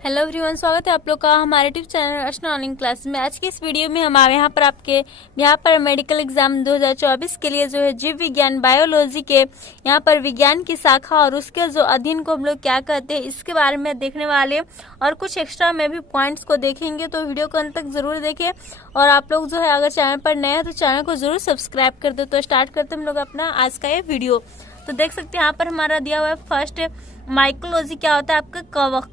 Hello everyone, स्वागत है आप लोग का हमारे यूट्यूब चैनल अर्चना ऑनलाइन क्लास में। आज की इस वीडियो में हम यहाँ पर आपके मेडिकल एग्जाम 2024 के लिए जो है जीव विज्ञान बायोलॉजी के यहाँ पर विज्ञान की शाखा और उसके जो अध्ययन को हम लोग क्या कहते हैं इसके बारे में देखने वाले हैं और कुछ एक्स्ट्रा में भी पॉइंट्स को देखेंगे, तो वीडियो को अंत तक जरूर देखें। और आप लोग जो है अगर चैनल पर नए हैं तो चैनल को जरूर सब्सक्राइब कर दो। तो स्टार्ट करते हम लोग अपना आज का ये वीडियो। तो देख सकते हैं यहाँ पर हमारा दिया हुआ है फर्स्ट माइकोलॉजी क्या होता है आपका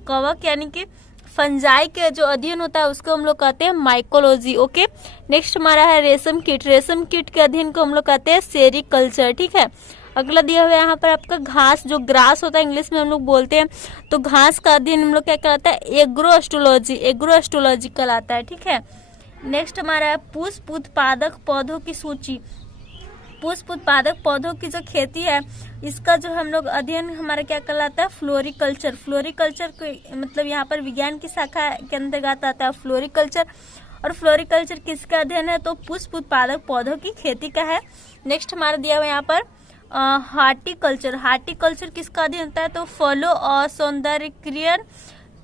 कवक यानी कि फंजाई के जो अध्ययन होता है उसको हम लोग कहते हैं माइकोलॉजी। ओके, नेक्स्ट हमारा है रेशम कीट के अध्ययन को हम लोग कहते हैं सेरिकल्चर। ठीक है, अगला दिया हुआ है यहाँ पर आपका घास जो ग्रास होता है इंग्लिश में हम लोग बोलते हैं, तो घास का अध्ययन हम लोग क्या कहलाता है एग्रोएस्ट्रोलॉजी कहलाता है। ठीक है, नेक्स्ट हमारा है पुष्प उत्पादक पौधों की सूची। पुष्प उत्पादक पौधों की जो खेती है इसका जो हम लोग अध्ययन हमारा क्या कहलाता है फ्लोरिकल्चर को मतलब यहाँ पर विज्ञान की शाखा के अंतर्गत आता है फ्लोरिकल्चर। और फ्लोरिकल्चर किसका अध्ययन है तो पुष्प उत्पादक पौधों की खेती का है। नेक्स्ट हमारा दिया हुआ यहाँ पर हार्टिकल्चर किसका अध्ययन होता है तो फलों और सौंदर्यीकरण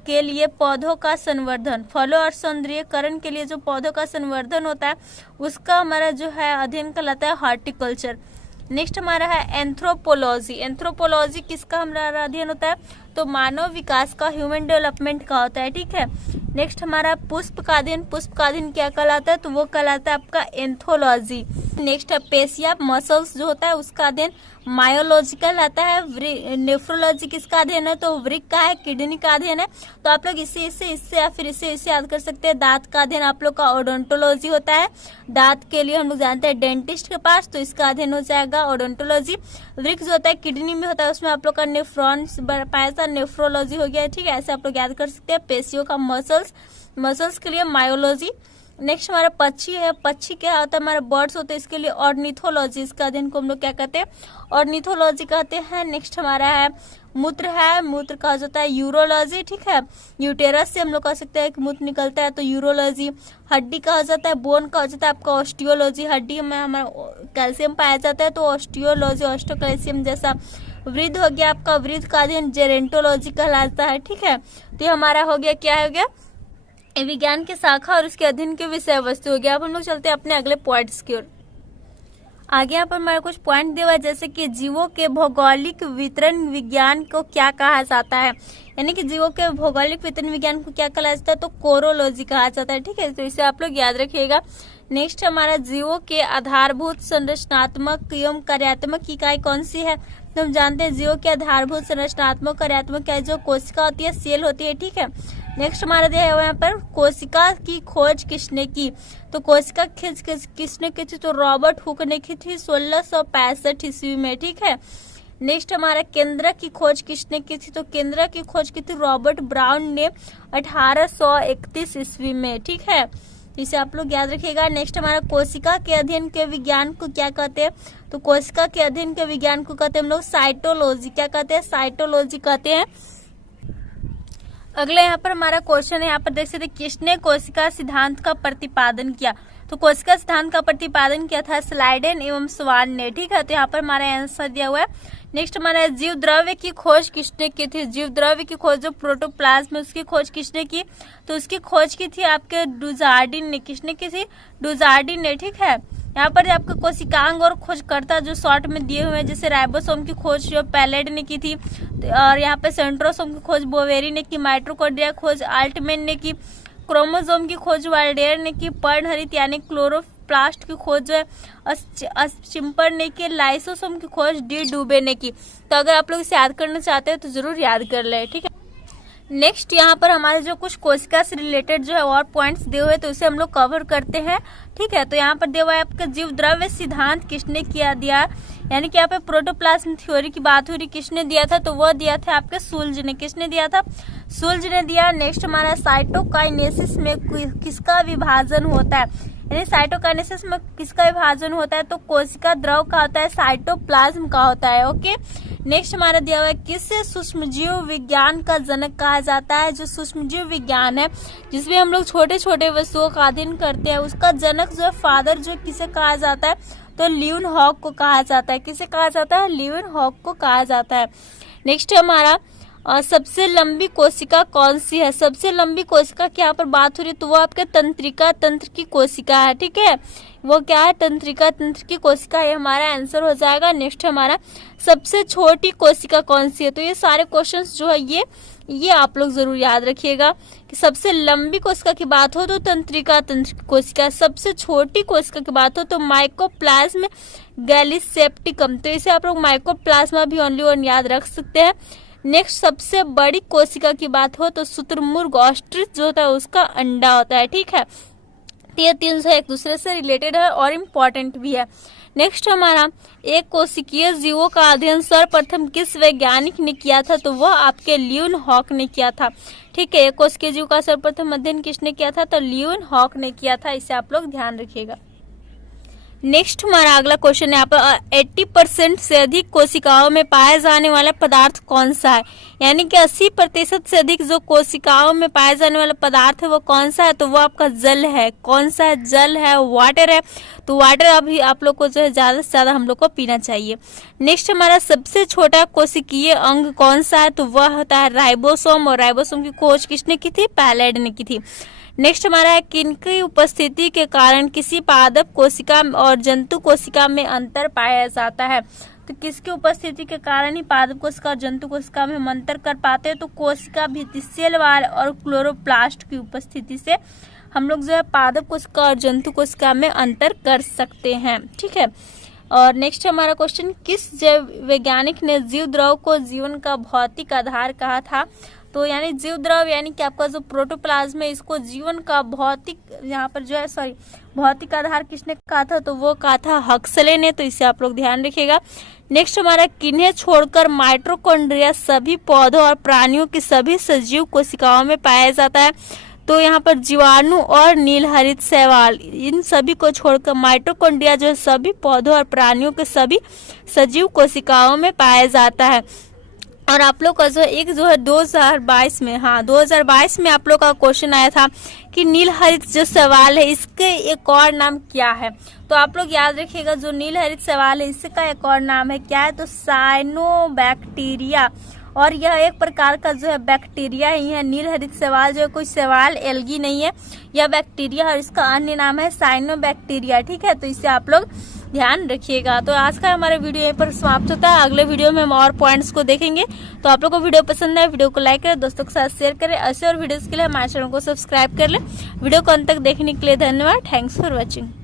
के लिए पौधों का संवर्धन, फलों और सौंदर्यीकरण के लिए जो पौधों का संवर्धन होता है उसका हमारा जो है अध्ययन कहलाता है हॉर्टिकल्चर। नेक्स्ट हमारा है एंथ्रोपोलॉजी किसका हमारा अध्ययन होता है तो मानव विकास का, ह्यूमन डेवलपमेंट का होता है। ठीक है, नेक्स्ट हमारा पुष्प का अध्ययन क्या कहलाता है तो वो कहलाता है आपका एंथोलॉजी। नेक्स्ट है पेशिया मसल्स जो होता है उसका अध्ययन मायोलॉजी कहलाता है। नेफ्रोलॉजी किसका अध्ययन है तो वृक्क का है, किडनी का अध्ययन है। तो आप लोग इससे या फिर इसे याद कर सकते हैं। दांत का अध्ययन आप लोग का ओडोंटोलॉजी होता है, दांत के लिए हम लोग जानते हैं डेंटिस्ट के पास, तो इसका अध्ययन हो जाएगा ओडोंटोलॉजी। वृक्क जो होता है किडनी में होता है उसमें आप लोग का नेफ्रॉन्स पाया था, नेफ्रोलॉजी हो गया। ठीक है, ऐसे आप लोग याद कर सकते हैं। पेशियों का मसल्स के लिए मायोलॉजी। नेक्स्ट हमारा पक्षी है, पक्षी क्या होता है हमारा बर्ड्स होते हैं इसके लिए ऑर्निथोलॉजी, इसका अध्ययन को हम लोग क्या कहते हैं ऑर्निथोलॉजी कहते हैं। नेक्स्ट हमारा है मूत्र कहा जाता है यूरोलॉजी। ठीक है, यूटेरस से हम लोग कह सकते हैं कि मूत्र निकलता है तो यूरोलॉजी। हड्डी कहा जाता है, बोन कहा जाता है आपका ऑस्टियोलॉजी, हड्डी में हमारा कैल्शियम पाया जाता है तो ऑस्टियोलॉजी, ऑस्टोकैल्शियम जैसा। वृद्ध हो गया आपका, वृद्ध का अध्ययन जेरेंटोलॉजी कहलाता है। ठीक है, तो ये हमारा हो गया क्या हो गया विज्ञान की शाखा और उसके अध्ययन के विषय वस्तु हो गया। अब हम लोग चलते हैं अपने अगले पॉइंट्स की ओर। आगे यहाँ पर हमारा कुछ पॉइंट दिया हुआ है जैसे कि जीवों के भौगोलिक वितरण विज्ञान को क्या कहा जाता है, यानी कि जीवों के भौगोलिक वितरण विज्ञान को क्या कहा जाता है तो कोरोलॉजी कहा जाता है। ठीक है, तो इसे आप लोग याद रखिएगा। नेक्स्ट हमारा जीवों के आधारभूत संरचनात्मक एवं कार्यात्मक इकाई कौन सी है तो हम जानते हैं जीवों के आधारभूत संरचनात्मक कार्यात्मक इकाई जो कोशिका होती है, सेल होती है। ठीक है, नेक्स्ट हमारा दिया है यहाँ पर कोशिका की खोज किसने की तो कोशिका किसने की थी तो रॉबर्ट हुक ने की थी 1665 ईस्वी में। ठीक है, नेक्स्ट हमारा केंद्रक की खोज किसने की थी तो केंद्रक की खोज की थी रॉबर्ट ब्राउन ने 1831 ईस्वी में। ठीक है, इसे आप लोग याद रखिएगा। नेक्स्ट हमारा कोशिका के अध्ययन के विज्ञान को क्या कहते हैं तो कोशिका के अध्ययन के विज्ञान को कहते हैं हम लोग साइटोलॉजी। क्या कहते हैं साइटोलॉजी कहते हैं। अगला यहाँ पर हमारा क्वेश्चन है, यहाँ पर देख सकते किसने कोशिका सिद्धांत का प्रतिपादन किया तो कोशिका सिद्धांत का प्रतिपादन किया था स्लाइडेन एवं स्वान ने। ठीक है, तो यहाँ पर हमारा आंसर दिया हुआ है। नेक्स्ट हमारा जीव द्रव्य की खोज किसने की थी, जीव द्रव्य की खोज जो प्रोटोप्लाज्म उसकी खोज किसने की तो उसकी खोज की थी आपके डुजार्डिन ने। किसने की थी डुजार्डिन ने। ठीक है, यहाँ पर आपका कोशिकांग और खोजकर्ता जो शॉर्ट में दिए हुए हैं जैसे राइबोसोम की खोज जो पैलेड ने की थी और यहाँ पे सेंट्रोसोम की खोज बोवेरी ने की, माइटोकॉन्ड्रिया खोज आल्टमैन ने की, क्रोमोसोम की खोज वाल्डेयर ने की, पर्णहरित यानी क्लोरोप्लास्ट की खोज जो है चिम्पर ने की, लाइसोसोम की खोज डी डुबे ने की। तो अगर आप लोग इसे याद करना चाहते हैं तो जरूर याद कर ले। ठीक है, नेक्स्ट यहाँ पर हमारे जो कुछ कोशिका से रिलेटेड जो है और पॉइंट्स दिए हुए तो उसे हम लोग कवर करते हैं। ठीक है, तो यहाँ पर दिया हुआ है आपका जीव द्रव्य सिद्धांत किसने दिया यानी कि यहाँ पे प्रोटोप्लाज्म थ्योरी की बात हो रही, किसने दिया था तो वह दिया था आपके सुल्ज ने। किसने दिया था सुल्ज ने दिया। नेक्स्ट हमारा साइटोकाइनेसिस में किसका विभाजन होता है, यानी साइटोकाइनेसिस में किसका विभाजन होता है तो कोशिका द्रव का होता है, साइटोप्लाज्म का होता है। ओके, नेक्स्ट हमारा दिया हुआ है किससे सूक्ष्मजीव विज्ञान का जनक कहा जाता है। जो सूक्ष्मजीव विज्ञान है जिसमें हम लोग छोटे छोटे वस्तुओं का अध्ययन करते हैं उसका जनक जो है फादर जो किसे कहा जाता है तो ल्यून हॉक को कहा जाता है। किसे कहा जाता है ल्यून हॉक को कहा जाता है। नेक्स्ट हमारा और सबसे लंबी कोशिका कौन सी है? सबसे लंबी कोशिका की यहाँ पर बात हो रही है तो वो आपके तंत्रिका तंत्र की कोशिका है, ठीक है। वो क्या है? तंत्रिका तंत्र की कोशिका, ये हमारा आंसर हो जाएगा। नेक्स्ट हमारा सबसे छोटी कोशिका कौन सी है? तो ये सारे क्वेश्चंस जो है ये आप लोग जरूर याद रखिएगा कि सबसे लंबी कोशिका की बात हो तो तंत्रिका तंत्र की कोशिका, सबसे छोटी कोशिका की बात हो तो माइकोप्लाज्म गैलीसेप्टिकम, तो इसे आप लोग माइकोप्लाज्मा भी ओनली वन याद रख सकते हैं। नेक्स्ट सबसे बड़ी कोशिका की बात हो तो शुतुरमुर्ग ऑस्ट्रिच जो होता है उसका अंडा होता है, ठीक है। ये तीन जो एक दूसरे से रिलेटेड है और इम्पोर्टेंट भी है। नेक्स्ट हमारा एक कोशिकीय जीवों का अध्ययन सर्वप्रथम किस वैज्ञानिक ने किया था? तो वह आपके ल्यूनहॉक ने किया था, ठीक है। एक कोशिकीय जीव का सर्वप्रथम अध्ययन किसने किया था? तो ल्यूनहॉक ने किया था, इसे आप लोग ध्यान रखिएगा। नेक्स्ट हमारा अगला क्वेश्चन है यहाँ पर 80% से अधिक कोशिकाओं में पाया जाने वाला पदार्थ कौन सा है? यानी कि 80% से अधिक जो कोशिकाओं में पाया जाने वाला पदार्थ है वो कौन सा है? तो वो आपका जल है। कौन सा है? जल है, वाटर है। तो वाटर अभी आप लोग को जो है ज्यादा से ज्यादा हम लोग को पीना चाहिए। नेक्स्ट हमारा सबसे छोटा कोशिकीय अंग कौन सा है? तो वह होता है राइबोसोम, और राइबोसोम की खोज किसने की थी? पैलेड ने की थी। नेक्स्ट हमारा है किनकी उपस्थिति के कारण किसी पादप कोशिका और जंतु कोशिका में अंतर पाया जाता है? तो किसकी उपस्थिति के कारण ही पादप कोशिका और जंतु कोशिका में हम अंतर कर पाते हैं? तो कोशिका भित्तिसेल वाल और क्लोरोप्लास्ट की उपस्थिति से हम लोग जो है पादप कोशिका और जंतु कोशिका में अंतर कर सकते हैं, ठीक है। और नेक्स्ट हमारा क्वेश्चन, किस जैव वैज्ञानिक ने जीव द्रव को जीवन का भौतिक आधार कहा था? तो यानी जीव द्रव यानी कि आपका जो प्रोटोप्लाज्म है इसको जीवन का भौतिक यहाँ पर जो है भौतिक आधार किसने कहा था? तो वो कहा था हक्सले ने, तो इसे आप लोग ध्यान रखिएगा। नेक्स्ट हमारा किन्हें छोड़कर माइटोकॉन्ड्रिया सभी पौधों और प्राणियों की सभी सजीव कोशिकाओं में पाया जाता है? तो यहाँ पर जीवाणु और नीलहरित शैवाल, इन सभी को छोड़कर माइटोकॉन्ड्रिया जो है सभी पौधों और प्राणियों के सभी सजीव कोशिकाओं में पाया जाता है। और आप लोग का जो एक जो है 2022 में, हाँ 2022 में आप लोग का क्वेश्चन आया था कि नीलहरित जो शैवाल है इसके एक और नाम क्या है? तो आप लोग याद रखिएगा जो नीलहरित शैवाल है इसका एक और नाम है क्या है? तो साइनोबैक्टीरिया, और यह एक प्रकार का जो है बैक्टीरिया ही है। नीलहरित शैवाल जो है कोई शैवाल एल्गी नहीं है, यह बैक्टीरिया और इसका अन्य नाम है साइनोबैक्टीरिया, ठीक है। तो इसे आप लोग ध्यान रखिएगा। तो आज का हमारा वीडियो यहीं पर समाप्त होता है। अगले वीडियो में हम और पॉइंट्स को देखेंगे। तो आप लोग को वीडियो पसंद है वीडियो को लाइक करें, दोस्तों के साथ शेयर करें। ऐसे और वीडियोस के लिए हमारे चैनल को सब्सक्राइब कर लें। वीडियो को अंत तक देखने के लिए धन्यवाद। Thanks for watching.